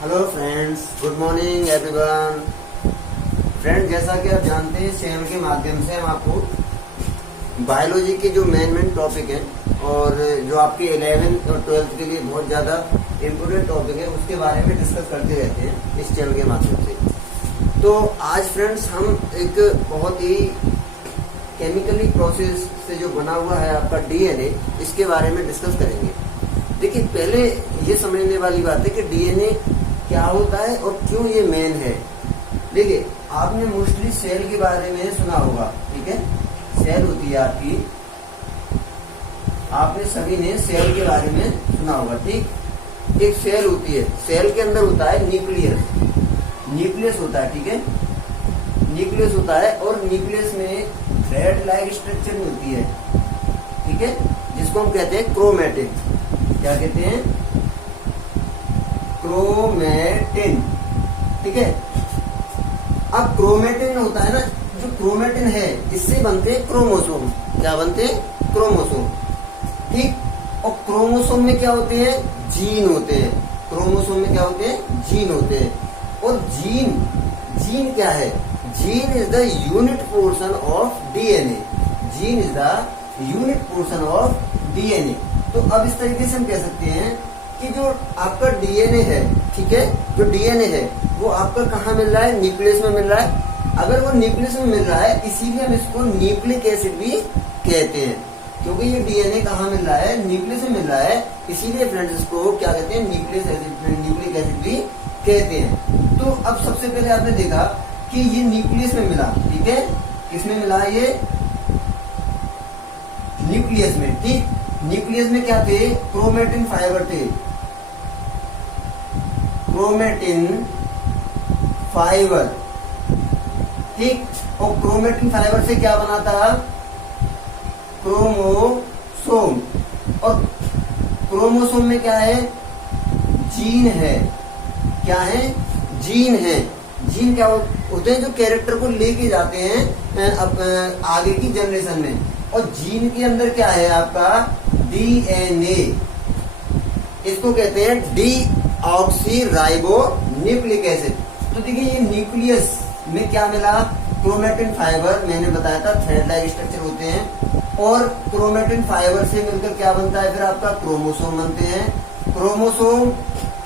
Hello friends, good morning everyone. Friend, जैसा कि आप जानते हैं, इस चैनल के माध्यम से हम आपको बायोलॉजी के जो मेन टॉपिक हैं और जो आपके 11th और 12th के लिए बहुत ज़्यादा इम्पोर्टेंट टॉपिक है उसके बारे में डिस्कस करते रहते हैं इस चैनल के माध्यम से। तो आज फ्रेंड्स हम एक बहुत ही केमिकली प्रोसेस से जो बना हुआ है आपका डीएनए, इसके बारे में डिस्कस करेंगे। देखिए, पहले ये समझने वाली बात है कि डीएनए क्या होता है और क्यों ये मेन है। देखिए, आपने मोस्टली सेल के बारे में सुना होगा, ठीक है। सेल होती है आपकी, आपने सभी ने सेल के बारे में सुना होगा, ठीक। एक सेल होती है, सेल के अंदर होता है न्यूक्लियस होता है, ठीक है। न्यूक्लियस होता है और न्यूक्लियस में थ्रेड लाइक स्ट्रक्चर होती है, ठीक है, जिसको हम कहते हैं क्रोमैटिन। क्या कहते हैं? क्रोमैटिन, ठीक है। अब क्रोमैटिन होता है ना, जो क्रोमैटिन है इससे बनते हैं क्रोमोसोम। क्या बनते हैं? क्रोमोसोम, ठीक। और क्रोमोसोम में क्या होते हैं? जीन होते हैं। क्रोमोसोम में क्या होते हैं? जीन होते हैं। और जीन क्या है? Gene is the unit portion of DNA. Gene is the unit portion of DNA. तो अब इस तरीके से हम कह सकते हैं कि जो आपका डीएनए है, ठीक है, जो डीएनए है वो आपका कहाँ मिल रहा है? न्यूक्लियस में मिल रहा है। अगर वो न्यूक्लियस में मिल रहा है, इसीलिए हम इसको न्यूक्लिक एसिड भी कहते हैं, क्योंकि ये डीएनए कहाँ मिल रहा है? न्यूक्लियस में मिल रहा है। इसीलिए फ्रेंड्स इसको क्या कहते हैं? न्यूक्लिक एसिड भी कहते हैं। तो अब सबसे पहले आपने देखा कि ये न्यूक्लियस में मिला, ठीक है। किसमें मिला? ये न्यूक्लियस में, ठीक। न्यूक्लियस में क्या थे? क्रोमैटिन फाइबर थे, क्रोमैटिन फाइबर, ठीक। और क्रोमैटिन फाइबर से क्या बना था? क्रोमोसोम। और क्रोमोसोम में क्या है? जीन है। क्या है? जीन है। जीन क्या होते हैं? जो कैरेक्टर को लेके जाते हैं आगे की जनरेशन में। और जीन के अंदर क्या है आपका? डीएनए। इसको कहते हैं डीऑक्सीराइबो न्यूक्लिक एसिड। तो देखिए, ये न्यूक्लियस में क्या मिला? Chromatin fibre. मैंने बताया था थ्रेड लाइक स्ट्रक्चर होते हैं। और क्रोमैटिन फाइबर से मिलकर क्या बनता है? फिर आपका क्रोमोसोम बनते हैं। क्रोमोसोम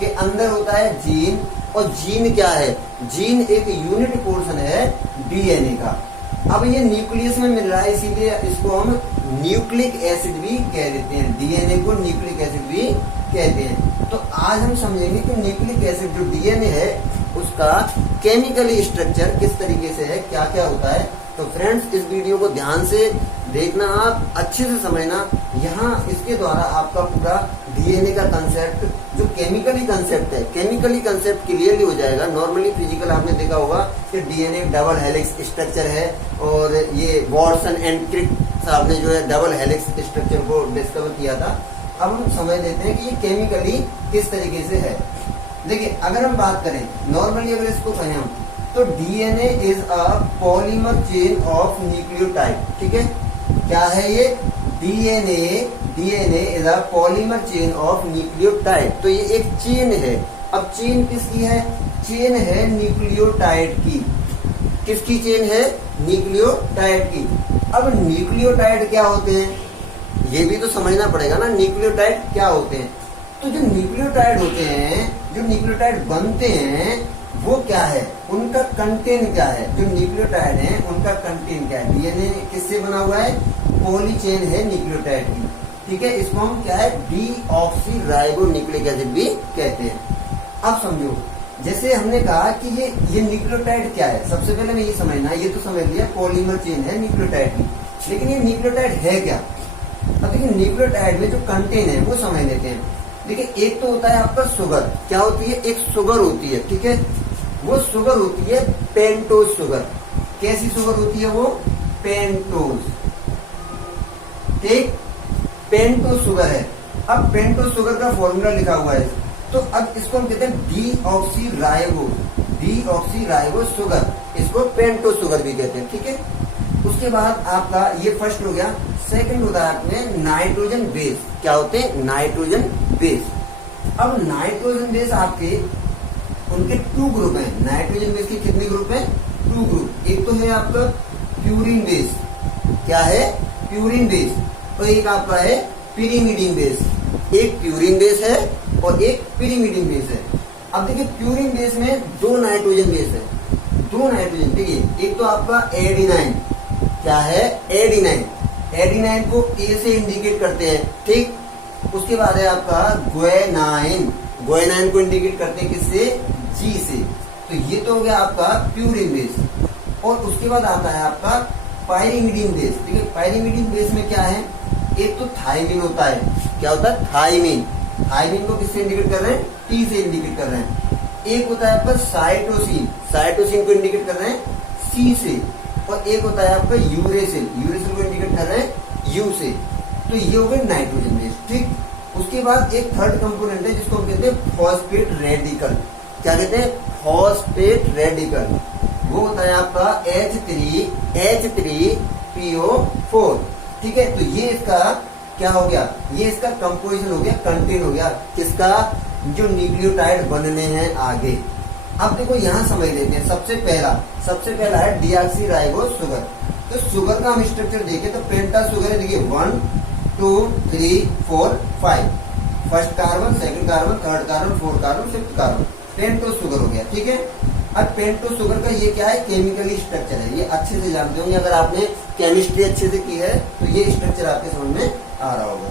के अंदर होता है जीन। और जीन क्या है? जीन एक यूनिट पोर्शन है डीएनए का। अब ये न्यूक्लियस में मिल रहा है, इसीलिए इसको हम न्यूक्लिक एसिड भी कह देते हैं। डीएनए को न्यूक्लिक एसिड भी कहते हैं। तो आज हम समझेंगे कि न्यूक्लिक एसिड जो डीएनए है उसका केमिकली स्ट्रक्चर किस तरीके से है, क्या क्या होता है। तो फ्रेंड्स, इस वीडियो को ध्यान से देखना, आप अच्छे से समझना। यहाँ इसके द्वारा आपका पूरा डीएनए का कंसेप्ट, जो केमिकली कंसेप्ट है, केमिकली कंसेप्ट क्लियरली हो जाएगा। नॉर्मली फिजिकल आपने देखा होगा कि डीएनए डबल हेलिक्स स्ट्रक्चर है, और ये वॉटसन एंड क्रिक साहब ने जो है डबल हेलिक्स स्ट्रक्चर को डिस्कवर किया था। अब हम समझ लेते हैं कि ये केमिकली किस तरीके से है। देखिए, अगर हम बात करें नॉर्मली, अगर इसको कहें हम, तो DNA is a polymer chain of nucleotide, ठीक है। क्या है ये? DNA is a polymer chain of nucleotide. तो ये एक चेन है। अब चेन किसकी है? चेन है न्यूक्लियोटाइड की। किसकी चेन है? न्यूक्लियोटाइड की। अब न्यूक्लियोटाइड क्या होते हैं, ये भी तो समझना पड़ेगा ना। न्यूक्लियोटाइड क्या होते हैं? तो जो न्यूक्लियोटाइड होते हैं, जो न्यूक्लियोटाइड बनते हैं, वो क्या है? उनका कंटेंट क्या है? जो न्यूक्लियोटाइड है उनका कंटेंट क्या है? डीएनए किससे बना हुआ है? पॉली चेन है न्यूक्लियोटाइड की, ठीक है। इसको हम क्या है? डीऑक्सीराइबो न्यूक्लिक एसिड भी कहते हैं। अब समझो, जैसे हमने कहा कि ये न्यूक्लियोटाइड क्या है। सबसे पहले मैं ये समझना, ये तो समझ लिया पॉलीमर चेन है न्यूक्लियोटाइड की, लेकिन ये न्यूक्लियोटाइड है क्या? अब देखिए, न्यूक्लियोटाइड में जो कंटेंट है वो समझ लेते हैं। देखिए, एक तो होता है आपका शुगर। क्या होती है? एक शुगर होती है, ठीक है। वो शुगर होती है पेंटोज शुगर। कैसी शुगर होती है वो? पेंटोज, ठीक। पेंटोज शुगर है। अब पेंटोज शुगर का फॉर्मूला लिखा हुआ है, तो अब इसको हम कहते हैं डीऑक्सीराइबो शुगर। इसको पेंटोज शुगर भी कहते हैं, ठीक है। उसके बाद आपका ये फर्स्ट हो गया। सेकंड होता है आपने नाइट्रोजन बेस। क्या होते हैं? Nitrogen base. अब नाइट्रोजन बेस आपके उनके 2 ग्रुप हैं। नाइट्रोजन बेस के कितने ग्रुप हैं? 2 ग्रुप। एक तो है आपका प्यूरिन बेस, क्या है? Purine base. और एक आपका है पिरिमिडिन बेस। एक प्यूरिन बेस है और एक पिरिमिडिन बेस है। अब देखिए प्यूरिन बेस में 2 नाइट्रोजन बेस है, 2 नाइट्रोजन। देखिए एक तो आपका एडिनाइन, क्या है? एडिनाइन। एडिनाइन को ए से इंडिकेट करते हैं, ठीक। उसके बाद है आपका ग्वेनाइन, ग्वेनाइन को इंडिकेट करते हैं किससे? जी से। तो ये तो हो गया आपका प्यूरिन बेस। और उसके बाद आता है आपका पाइरिमिडिन बेस। ठीक है, पाइरिमिडिन बेस में क्या है? एक तो थाइमिन होता है, क्या होता है? थाइमिन। थाइमिन को किससे इंडिकेट कर रहे हैं? टी से इंडिकेट कर रहे हैं। एक होता है आपका साइटोसिन, साइटोसिन को इंडिकेट कर रहे हैं सी से। और एक होता है आपका यूरेसिल, यूरेसिल को इंडिकेट कर रहे हैं यू से। तो ये हो गए नाइट्रोजन बेस, ठीक। उसके बाद एक थर्ड कंपोनेंट है जिसको हम कहते हैं फॉस्फेट रेडिकल। क्या कहते हैं? Phosphate radical. वो होता है आपका H3PO4, ठीक है। तो ये इसका क्या हो गया? ये इसका कंपोजिशन हो गया, कंटेंट हो गया किसका? जो न्यूक्लियोटाइड बनने हैं आगे। अब देखो यहां समझ लेते हैं। सबसे पहला है डीऑक्सीराइबोस शुगर। तो शुगर का हम स्ट्रक्चर देखें तो पेंटा शुगर है, देखिए 1 2 3 4 5। First carbon, second carbon, third carbon, fourth carbon, fifth carbon, pentose sugar हो गया, ठीक है। अब पेंटो शुगर का ये क्या है? केमिकली स्ट्रक्चर है। ये अच्छे से जानते होंगे, अगर आपने केमिस्ट्री अच्छे से की है तो ये स्ट्रक्चर आपके समझ में आ रहा होगा।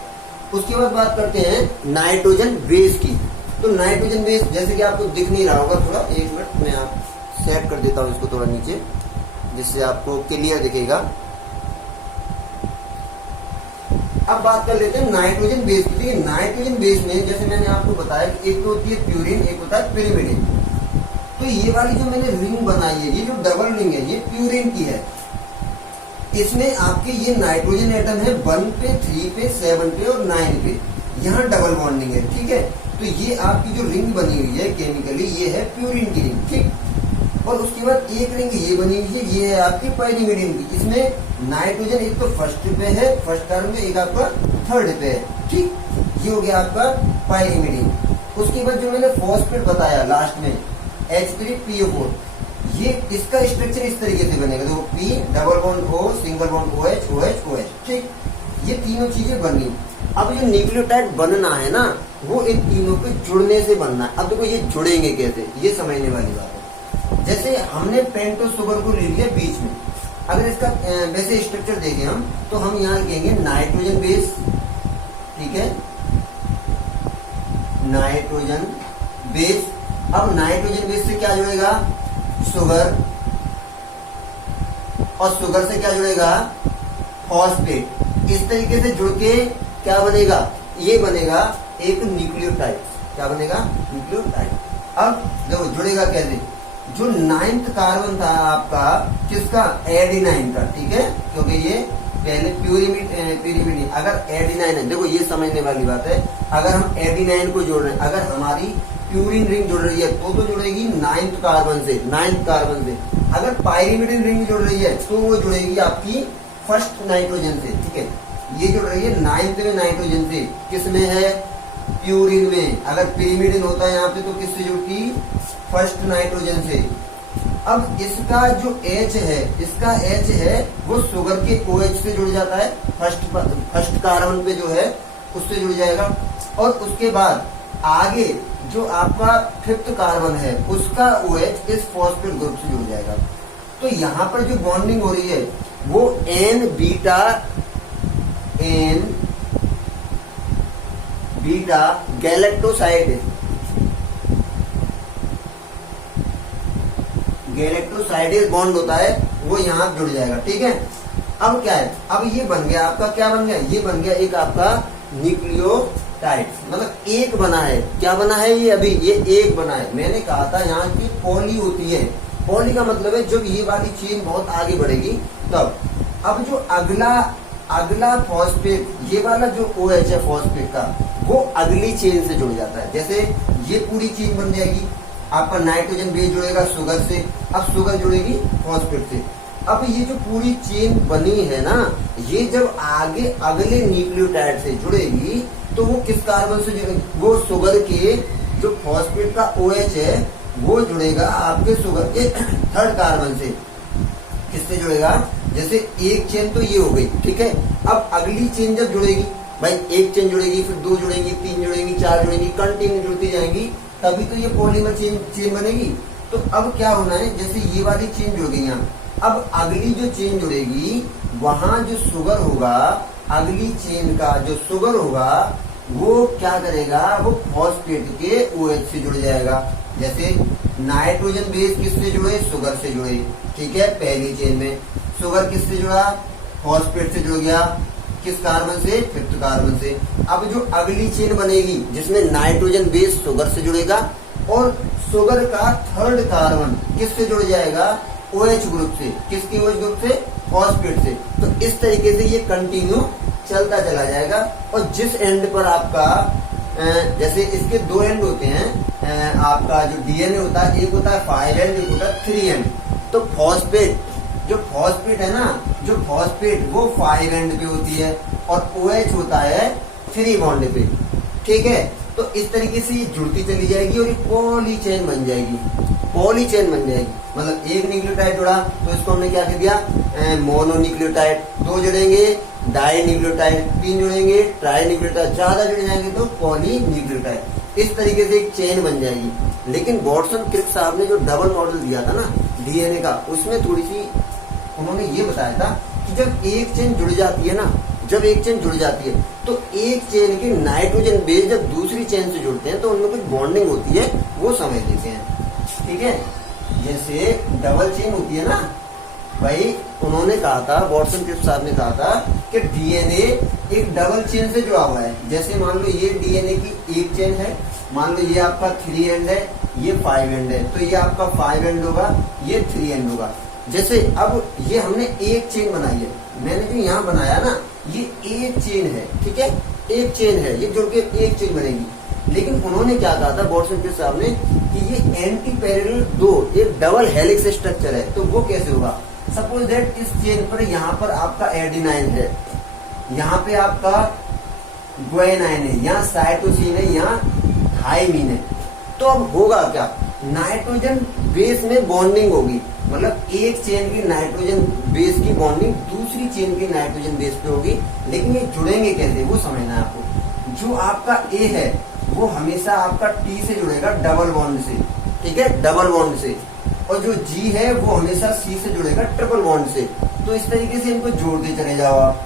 उसके बाद बात करते हैं नाइट्रोजन बेस की। तो नाइट्रोजन बेस जैसे कि आपको दिख नहीं रहा होगा, थोड़ा 1 मिनट मैं आप सेट कर देता हूं इसको थोड़ा नीचे, जिससे आपको क्लियर दिखेगा। अब बात कर लेते हैं नाइट्रोजन बेस की। देखिए नाइट्रोजन बेस में जैसे मैंने आपको बताया कि एक तो होती है प्यूरिन, एक होता है पिरिमिडिन। तो ये वाली जो मैंने रिंग बनाई है, ये जो डबल रिंग है, ये प्यूरिन की है। इसमें आपके ये नाइट्रोजन एटम है 1 पे, 3 पे, 7 पे और 9 पे। यहाँ डबल बॉन्डिंग है, ठीक है। तो ये आपकी जो रिंग बनी हुई है केमिकली, ये है प्यूरिन की रिंग, ठीक। और उसके बाद एक रिंग ये बनी हुई है, ये है आपकी पाइरिमिडिन की। इसमें नाइट्रोजन एक तो फर्स्ट पे है, फर्स्ट कार्बन में, एक आपका थर्ड पे है, ठीक। ये हो गया आपका पाइरिमिडिन। उसके बाद जो मैंने फॉस्फेट बताया लास्ट में, H3PO4, ये इसका स्ट्रक्चर इस तरीके से बनेगा। देखो P double bond O, single bond OH, OH, OH, ठीक। ये तीनों चीजें बनी। अब जो न्यूक्लियोटाइड बनना है ना, वो इन तीनों के जुड़ने से बनना है। अब देखो ये जुड़ेंगे कैसे, ये समझने वाली बात है। जैसे हमने पेंटो शुगर को ले लिया बीच में, अगर इसका वैसे स्ट्रक्चर देखें हम, तो हम यहाँ लिखेंगे नाइट्रोजन बेस, ठीक है, नाइट्रोजन बेस। अब नाइट्रोजन बेस से क्या जुड़ेगा? शुगर। और शुगर से क्या जुड़ेगा? फॉस्फेट। इस तरीके से जुड़ के क्या बनेगा? ये बनेगा एक न्यूक्लियोटाइड। क्या बनेगा? न्यूक्लियोटाइड। अब देखो जुड़ेगा कैसे? जो 9th कार्बन था आपका किसका? एडिनाइन का, ठीक है, क्योंकि ये पहले प्यूरिमिडिन। अगर एडिनाइन है, देखो ये समझने वाली बात है, अगर हम एडिनाइन को जोड़ रहे हैं, अगर हमारी प्यूरिन रिंग जुड़ रही है तो जुड़ेगी 9th कार्बन से, 9th कार्बन से। अगर पाइरिमिडिन रिंग जुड़ रही है तो वो जुड़ेगी आपकी फर्स्ट नाइट्रोजन से, ठीक है। ये जुड़ रही है 9th में नाइट्रोजन से, किसमें है? प्यूरिन में। अगर पिरिमिडिन होता है यहाँ पे तो किससे जुड़ती? फर्स्ट नाइट्रोजन से। अब इसका जो H है, इसका H है वो शुगर के OH से जुड़ जाता है, फर्स्ट कार्बन पे जो है उससे जुड़ जाएगा। और उसके बाद आगे जो आपका 5th कार्बन है उसका OH इस फॉस्फेट ग्रुप से जुड़ जाएगा। तो यहाँ पर जो बॉन्डिंग हो रही है वो N beta galactoside, galactosidase bond होता है, वो यहाँ जुड़ जाएगा, ठीक है। अब क्या है? अब ये बन गया आपका, क्या बन गया? ये बन गया एक आपका न्यूक्लियोटाइड, मतलब एक बना है। क्या बना है? ये अभी ये एक बना है। मैंने कहा था यहाँ की पॉली होती है। पॉली का मतलब है जब ये वाली चेन बहुत आगे बढ़ेगी तब। अब जो अगला फॉस्फेट, ये वाला जो OH है फॉस्फेट का, वो अगली चेन से जुड़ जाता है। जैसे ये पूरी चेन बन जाएगी, आपका नाइट्रोजन बेस जुड़ेगा शुगर से, अब शुगर जुड़ेगी फॉस्फेट से। अब ये जो पूरी चेन बनी है ना, ये जब आगे अगले न्यूक्लियोटाइड से जुड़ेगी तो वो किस कार्बन से जुड़ेगी? वो शुगर के जो फॉस्फेट का OH है वो जुड़ेगा आपके शुगर के थर्ड कार्बन से। किससे जुड़ेगा? जैसे एक चेन तो ये हो गई, ठीक है। अब अगली चेन जब जुड़ेगी, भाई एक चेन जुड़ेगी, फिर 2 जुड़ेंगी, 3 जुड़ेंगी, 4 जुड़ेंगी, कंटिन्यू जुड़ती जाएंगी, तभी तो ये पॉलीमर चेन बनेगी। तो अब क्या होना है, जैसे ये वाली चेन जुड़ गई यहाँ, अब अगली जो चेन जुड़ेगी वहां जो शुगर होगा, अगली चेन का जो शुगर होगा वो क्या करेगा, वो फॉस्फेट के OH से जुड़ जाएगा। जैसे नाइट्रोजन बेस किससे जुड़े? शुगर से जुड़े, ठीक है। पहली चेन में शुगर किससे जुड़ा? फॉस्फेट से जुड़ गया। किस कार्बन से? 5th कार्बन से। अब जो अगली चेन बनेगी जिसमें नाइट्रोजन बेस शुगर से जुड़ेगा और शुगर का 3rd कार्बन किससे जुड़ जाएगा? OH ग्रुप से। किसकी OH ग्रुप से? फॉस्फेट से। तो इस तरीके से ये कंटिन्यू चलता चला जाएगा। और जिस एंड पर आपका जैसे इसके 2 एंड होते हैं, आपका जो DNA होता है, एक होता है 5 एंड, एक होता है 3 एंड। तो जो फॉस्फेट है ना, जो फॉस्फेट वो 5 एंड पे होती है और OH होता है 3 बॉन्ड पे, ठीक है। तो इस तरीके से ये जुड़ती चली जाएगी और ये पॉली चेन बन जाएगी। पॉली चेन बन जाएगी मतलब एक न्यूक्लियोटाइड जुड़ा तो इसको हमने क्या कह दिया? मोनोन्यूक्लियोटाइड। 2 जुड़ेंगे डाई न्यूक्लियोटाइड, 3 जुड़ेंगे ट्राई न्यूक्लियोटाइड, ज्यादा जुड़ जाएंगे तो पॉली न्यूक्लियोटाइड। इस तरीके से एक चेन बन जाएगी। लेकिन वाटसन क्रिक साहब ने जो डबल मॉडल दिया था ना DNA का, उसमें थोड़ी सी उन्होंने ये बताया था कि जब एक चेन जुड़ जाती है ना, जब एक चेन जुड़ जाती है तो एक चेन के नाइट्रोजन बेस जब दूसरी चेन से जुड़ते हैं तो उनमें कुछ बॉन्डिंग होती है, वो समझ लेते हैं, ठीक है। जैसे डबल चेन होती है ना भाई, उन्होंने कहा था, वाटसन क्रिक साहब ने कहा था कि DNA एक डबल चेन से जुड़ा हुआ है। जैसे मान लो ये DNA की एक चेन है, मान लो ये आपका 3 एंड है, ये 5 एंड है, तो ये आपका 5 एंड होगा, ये 3 एंड होगा। जैसे अब ये हमने एक चेन बनाई है, मैंने जो यहाँ बनाया ना ये एक चेन है, ठीक है, एक चेन है, ये जुड़ के एक चेन बनेगी। लेकिन उन्होंने क्या कहा था वाटसन क्रिक साहब ने कि ये एंटी पैरेलल 2 एक डबल हेलिक्स स्ट्रक्चर है। तो वो कैसे होगा? सपोज दैट इस चेन पर यहाँ पर आपका एडेनाइन है, यहाँ पे आपका ग्वानिन है, यहाँ साइटोसिन है, यहाँ थाइमिन है। तो अब होगा क्या? नाइट्रोजन बेस में बॉन्डिंग होगी, मतलब एक चेन की नाइट्रोजन बेस की बॉन्डिंग दूसरी चेन की नाइट्रोजन बेस पे होगी। लेकिन ये जुड़ेंगे कैसे, वो समझना है आपको। जो आपका A है वो हमेशा आपका T से जुड़ेगा डबल बॉन्ड से, ठीक है, डबल बॉन्ड से। और जो G है वो हमेशा C से जुड़ेगा ट्रिपल बॉन्ड से। तो इस तरीके से इनको जोड़ते चले जाओ आप,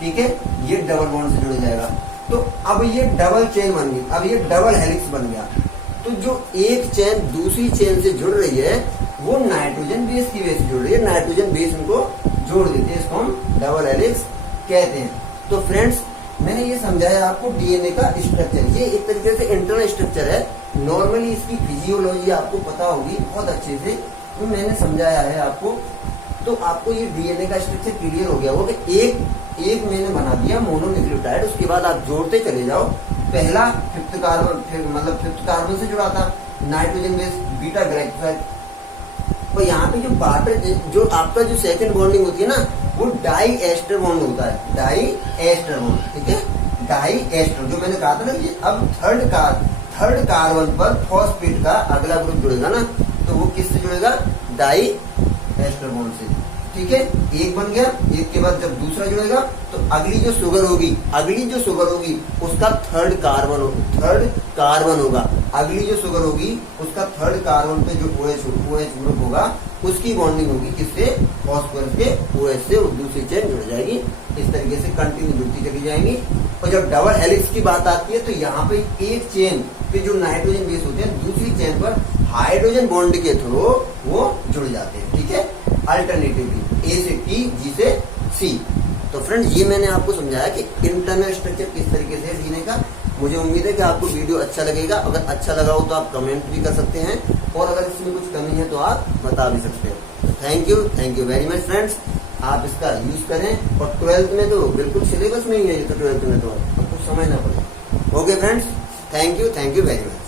ठीक है, ये डबल बॉन्ड से जुड़ जाएगा। तो अब ये डबल चेन बन गई, अब ये डबल हेलिक्स बन गया। तो जो एक चेन दूसरी चेन से जुड़ रही है वो नाइट्रोजन बेस की वजह से जुड़ रही है, नाइट्रोजन बेस उनको जोड़ देते हैं, इसको हम डबल हेलिक्स कहते हैं। तो फ्रेंड्स, मैंने ये समझाया आपको DNA का स्ट्रक्चर, ये एक तरीके से इंटरनल स्ट्रक्चर है। नॉर्मली इसकी फिजियोलॉजी आपको पता होगी बहुत अच्छे से, तो मैंने समझाया है आपको। तो आपको ये DNA का स्ट्रक्चर क्लियर हो गया होगा कि एक मैंने बना दिया मोनोन्यूक्लियोटाइड, उसके बाद आप जोड़ते चले जाओ। पहला 5th कार्बन, फिर मतलब 5th कार्बन से जुड़ा था नाइट्रोजन बेस बीटा ग्लाइकोसाइड। और यहाँ पे जो वाटर जो आपका जो सेकंड बॉन्डिंग होती है ना वो डाई एस्टर बॉन्ड होता है, डाई एस्टर बॉन्ड, ठीक है, डाई एस्टर। जो मैंने कहा था ना कि अब थर्ड कार्बन पर फॉस्फेट का अगला ग्रुप जुड़ेगा ना, तो वो किससे जुड़ेगा? डाई एस्टर बॉन्ड से, ठीक है। एक बन गया, एक के बाद जब दूसरा जुड़ेगा तो अगली जो शुगर होगी उसका थर्ड कार्बन होगा। अगली जो शुगर होगी उसका 3rd कार्बन पे जो OH ग्रुप होगा उसकी बॉन्डिंग होगी किससे? फॉस्फोरस के OH से, और दूसरी चेन जुड़ जाएगी। इस तरीके से कंटिन्यू जुड़ती चली जाएंगी। और जब डबल हेलिक्स की बात आती है तो यहाँ पे एक चेन पे जो नाइट्रोजन बेस होते हैं दूसरी चेन पर हाइड्रोजन बॉन्ड के थ्रू वो जुड़ जाते हैं, ठीक है, अल्टरनेटिवली A से T, G से C। तो फ्रेंड्स, ये मैंने आपको समझाया कि इंटरनल स्ट्रक्चर किस तरीके से है DNA का। मुझे उम्मीद है कि आपको वीडियो अच्छा लगेगा। अगर अच्छा लगा हो तो आप कमेंट भी कर सकते हैं, और अगर इसमें कुछ कमी है तो आप बता भी सकते हैं। Thank you very much friends. आप इसका यूज करें, और 12th में तो बिल्कुल सिलेबस में ही है, तो 12th में तो आपको समझना पड़ेगा। Okay friends, thank you very much.